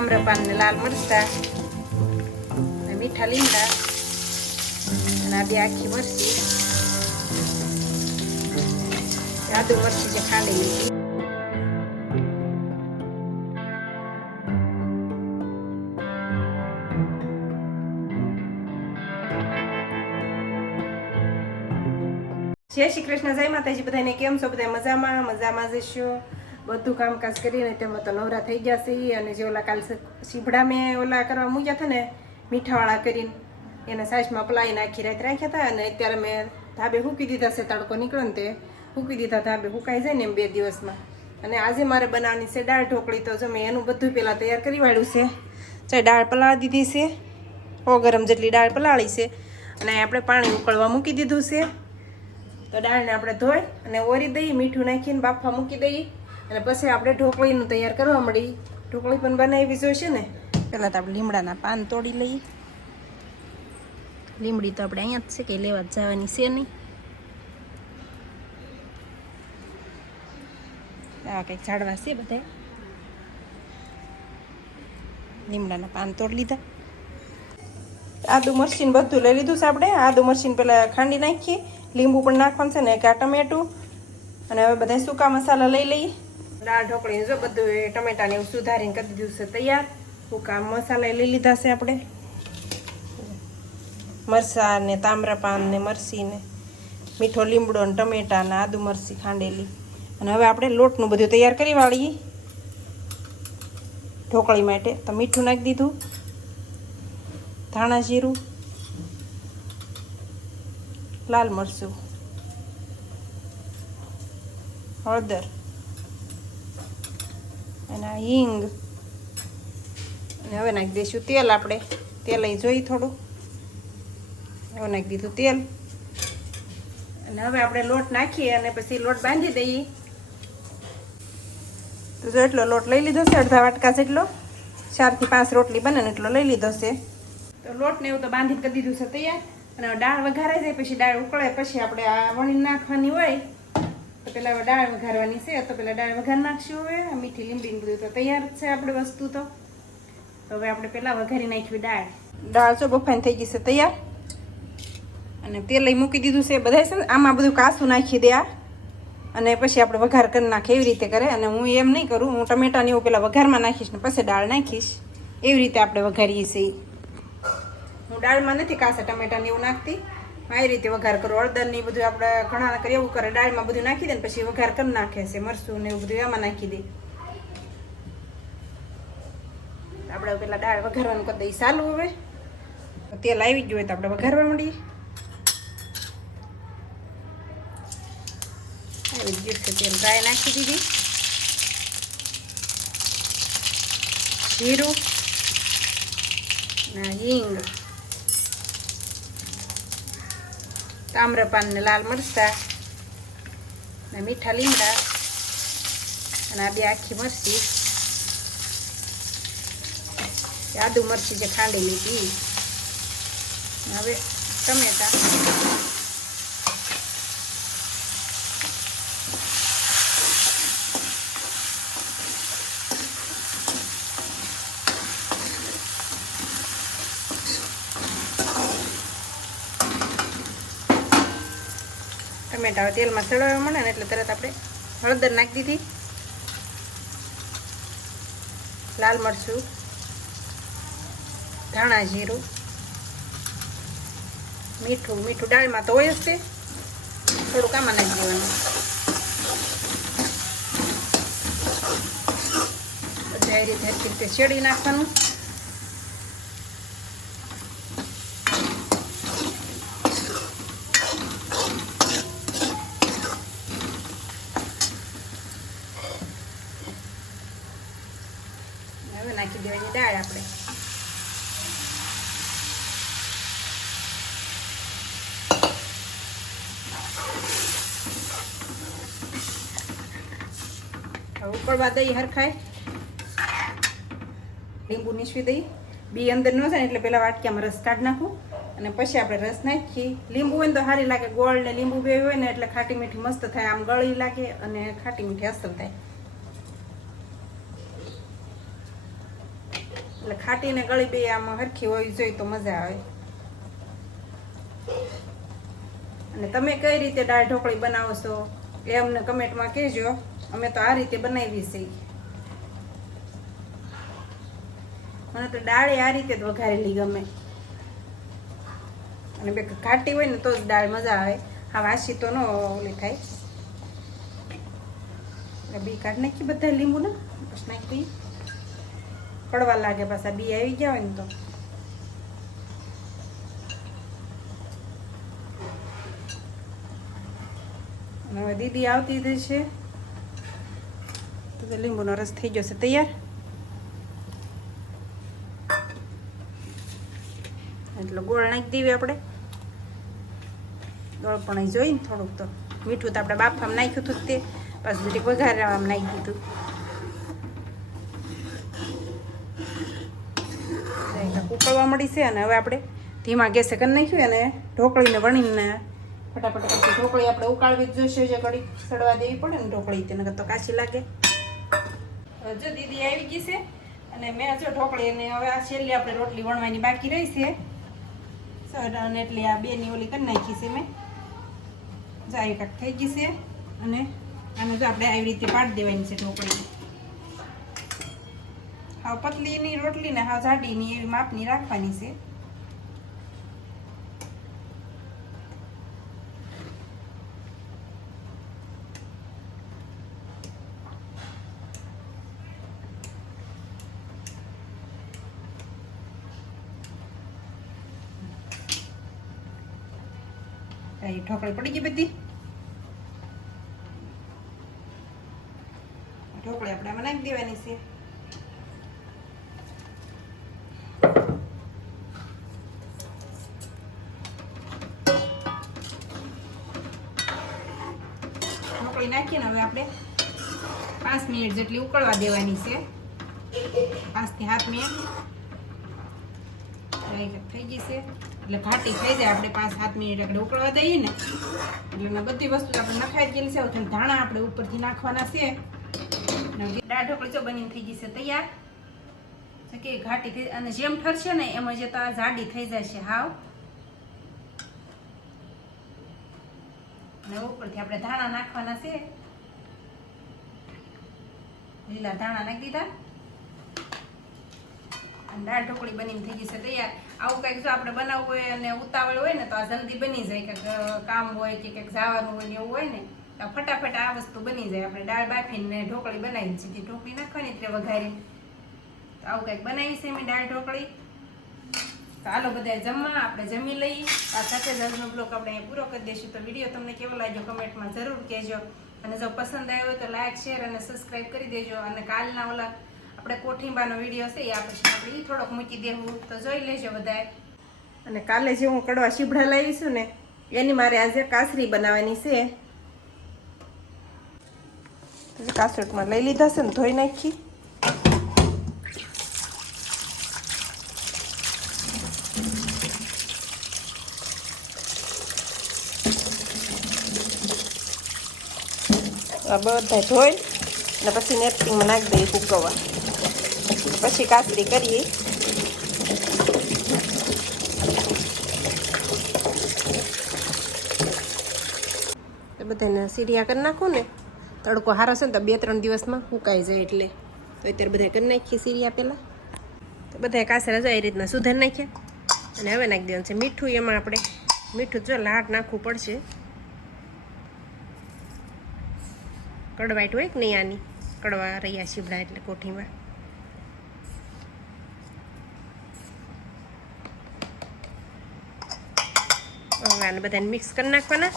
તામ્રપાન ને લાલ મરચા ને મીઠા લીમડા અને આ બે આખી મરચી, આદુ મરચી જે ખાંડેલી છે. જય શ્રી કૃષ્ણ, જય માતાજી. બધાને કેમ છો? બધા મજામાં મજામાં જશો. બધું કામકાજ કરીને તેમાં તો નવરા થઈ ગયા છે. અને જે ઓલા કાલ સીભડા મેં ઓલા કરવા મૂક્યા હતા ને મીઠાવાળા કરીને, એને સાઈસમાં પલાળી નાખી રાત રાખ્યા હતા. અને અત્યારે મેં ધાબે હૂકી દીધા છે. તડકો નીકળે ને તે હૂકી દીધા, ધાબે હુકાઈ જાય ને એમ 2 દિવસમાં. અને આજે મારે બનાવવાની છે દાળ ઢોકળી. તો જો મેં એનું બધું પહેલાં તૈયાર કરી વાળ્યું છે. ચાઈ દાળ પલાળી દીધી છે, 100 ગરમ જેટલી દાળ પલાળી છે. અને આપણે પાણી ઉકળવા મૂકી દીધું છે. તો દાળને આપણે ધોઈ અને ઓરી દઈએ, મીઠું નાખીને બાફા મૂકી દઈએ. અને પછી આપણે ઢોકળીનું તૈયાર કરવા મળી. ઢોકળી પણ બનાવી જોઈશે ને. પહેલાં તો આપણે લીમડાના પાન તોડી લઈએ. લીમડી તો આપણે અહીંયા જ છે, કે લેવા જ જવાની છે નહીં. આવા કંઈક ઝાડવા છે બધા. લીમડાના પાન તોડી લીધા. આદુ મરચીને બધું લઈ લીધું છે આપણે. આદુ મરચીને પહેલાં ખાંડી નાખીએ. લીંબુ પણ નાખવાનું છે ને, એક આ ટમેટું. અને હવે બધા સૂકા મસાલા લઈ લઈએ. દાળ ઢોકળીને જો બધું ટમેટાને એવું સુધારીને કરી દીધું છે તૈયાર. સૂકા મસાલા લઈ લીધા છે આપણે. મરચાં ને તામ્રપાન ને મરચી ને મીઠો લીમડો ને ટમેટા ને આદુ મરચી ખાંડેલી. અને હવે આપણે લોટનું બધું તૈયાર કરી વાળીએ ઢોકળી માટે. તો મીઠું નાખી દીધું, ધાણા જીરું, લાલ મરચું, હળદર અને હિંગ. અને હવે નાખી દઈશું તેલ. આપણે તેલ અહીં જોઈ થોડું. હવે નાખી દીધું તેલ. અને હવે આપણે લોટ નાખીએ અને પછી લોટ બાંધી દઈએ. તો જો એટલો લોટ લઈ લીધો છે, અડધા વાટકા જેટલો. 4 થી 5 રોટલી બને ને એટલો લઈ લીધો છે. તો લોટને એવું તો બાંધીને કરી દીધું છે તૈયાર. અને દાળ વઘારાઈ જાય પછી દાળ ઉકળે પછી આપણે આ વણી નાખવાની હોય. તો પહેલાં હવે દાળ વઘારવાની છે. તો પહેલાં દાળ વઘાર નાખશું. હવે મીઠી લીમડીને બધું તો તૈયાર જ છે આપણે વસ્તુ. તો હવે આપણે પહેલાં વઘારી નાખવી દાળ. દાળ જો બફાઈને થઈ ગઈ છે તૈયાર. અને તેલ લઈ મૂકી દીધું છે. બધા છે ને આમાં બધું કાસું નાખી દે આ. અને પછી આપણે વઘાર કરી નાખીએ એવી રીતે કરે. અને હું એમ નહીં કરું, હું ટમેટાને એવું પહેલાં વઘારમાં નાખીશ ને પછી દાળ નાખીશ. એવી રીતે આપણે વઘારીએ છીએ. હું દાળમાં નથી કાસા ટમેટાને એવું નાખતી. આ રીતે વઘાર કરું. હળદર ને બધું આપણે ઘણા કરે એવું કરે, દાળમાં બધું નાખી દે ને પછી વઘાર કરી નાખે છે. મરચું ને એવું બધું એમાં નાખી દે. આપણે પેલા દાળ વઘારવાનું કરી દઈએ ચાલુ. હવે તેલ આવી ગયું હોય તો આપણે વઘારવા માંડીએ. આવી ગયું છે તેલ. રાઈ નાખી દીધી, જીરું ને હિંગ, તામ્રપાન ને લાલ મરચા ને મીઠા લીમડા અને આ બે આખી મરચી, આદુ મરચી જે ખાંડેલી હતી. હવે ટમેટા, ટમેટા તેલમાં ચડાવવા મળે ને એટલે તરત આપણે હળદર નાખી દીધી, લાલ મરચું, ધાણા જીરું, મીઠું દાળમાં તો હોય જ તે, થોડુંક આમાં નાખી દેવાનું. બધા એ રીતે શેડી નાખવાનું. હવે નાખી દેવાની દાળ આપણે. ઉકળવા દઈ હરખાય. લીંબુ નીચવી દઈ. બી અંદર ન જાય એટલે પેલા વાટક્યામાં રસ કાઢી નાખું અને પછી આપણે રસ નાખીએ. લીંબુ હોય ને તો સારી લાગે. ગોળ ને લીંબુ બે હોય ને એટલે ખાટી મીઠી મસ્ત થાય. આમ ગળી લાગે અને ખાટી મીઠી અસર થાય. એટલે ખાટી ને ગળી બે આમાં હરખી હોવી જોઈએ તો મજા આવે. અને તમે કઈ રીતે દાળ ઢોકળી બનાવો છો એ અમને કમેન્ટમાં કહેજો. અમે તો આ રીતે બનાવી છે. મને તો દાળ આ રીતે જ વઘારેલી ગમે. અને બે ઘાટી હોય ને તો જ દાળ મજા આવે. હા વાસી તો ન ઓલી થાય. એટલે બી કાઢ નાખી બધા લીંબુ ને બસ નાખી કડવા લાગે પાછા બી આવી ગયા હોય ને તો. હવે દીદી આવતી જશે તો લીંબુનો રસ થઈ જશે તૈયાર. એટલે ગોળ નાખી દેવી આપણે. ગોળ પણ અહીં જોઈને થોડુંક તો મીઠું તો આપણે બાફામાં નાખ્યું હતું તે પાછું જરીક વઘારવામાં નાખી દીધું. ઉકળવા મળી છે. અને હવે આપણે ધીમા ગેસે કરી નાખ્યું અને ઢોકળીને વણીને ફટાફટ પછી ઢોકળી આપણે ઉકાળવી જ જોઈશે. જે કડી સડવા દેવી પડે ને ઢોકળી તેને તો કાચી લાગે. જો દીદી આવી ગઈ છે અને મેં જો ઢોકળી અને હવે આ છેલ્લી આપણે રોટલી વણવાની બાકી રહી છે. અને એટલે આ બેની ઓલી કરી નાખી છે મેં. જો આવી કાંક થઈ ગઈ છે. અને આને જો આપણે આવી રીતે પાડી દેવાની છે ઢોકળી. હાવ પતલીની રોટલી ને હાવ જાડીની એવી માપની રાખવાની છે. ઢોકળી પડી ગઈ બધી. ઢોકળી આપણે આમાં નાખી દેવાની છે. ઢોકળી નાખીને હવે આપણે 5 મિનિટ જેટલી ઉકળવા દેવાની છે. 5 થી 7 મિનિટ થઈ ગઈ છે. એટલે ઘાટી થઈ જાય. આપણે 5-7 મિનિટ આપણે ઉકળવા દઈએ ને એટલે બધી વસ્તુ આપણે નખાઈ ગયેલી છે. ખાલી ધાણા આપણે ઉપરથી નાખવાના છે. દાળ ઢોકળી જો બનીને થઈ ગઈ છે તૈયાર. કે ઘાટી થઈ અને જેમ ઠરશે ને એમ જ તો જાડી થઈ જશે હાવ. અને ઉપરથી આપણે ધાણા નાખવાના છે. લીલા ધાણા નાખી દીધા. અને દાળ ઢોકળી બનીને થઈ ગઈ છે તૈયાર. આવું કંઈક જો આપણે બનાવવું હોય અને ઉતાવળ હોય ને તો આ જલ્દી બની જાય. કે કામ હોય કે કંઈક જવાનું હોય ને એવું હોય ને તો ફટાફટ આ વસ્તુ બની જાય. આપણે દાળ બાફીને ઢોકળી બનાવી સીધી ઢોકળી નાખવાની એટલે વઘારી. તો આવું કંઈક બનાવી છે મેં દાળ ઢોકળી. તો હાલો બધા જમવા આપણે જમી લઈએ. આ સાથે જ આજનો બ્લોગ આપણે પૂરો કરી દઈશું. તો વિડીયો તમને કેવો લાગ્યો કમેન્ટમાં જરૂર કહેજો. અને જો પસંદ આવ્યો હોય તો લાઈક શેર અને સબસ્ક્રાઈબ કરી દેજો. અને કાલના ઓલા આપણે કોઠીંબાનો વિડીયો છે એ આપણે એ થોડોક મૂકી દેવું તો જોઈ લેજો બધાએ. અને કાલે જે હું કડવા શીભડા લાવીશું ને એની મારે આજે કાસરી બનાવવાની છે. કાસરટમાં લઈ લીધા છે ને ધોઈ નાખી. આ બધા ધોઈ ને પછી નેપકિનમાં નાખી દઈએ સૂકવવા. પછી કાસરી કરીએ. બધાને સીરિયા કરી નાખું ને તડકો સારો છે ને તો 2-3 દિવસમાં સુકાઈ જાય. એટલે તો અત્યારે બધા કરી નાખીએ સીરિયા પહેલાં. તો બધા કાસરા જો એ રીતના સુધારી નાખ્યા. અને હવે નાખી દેવાનું છે મીઠું. એમાં આપણે મીઠું જો લાટ નાખવું પડશે. કડવાઈટ હોય કે નહીં આની કડવા રહ્યા શીભડા એટલે કોઠીમાં. હવે આને બધાને મિક્સ કરી નાખવાના.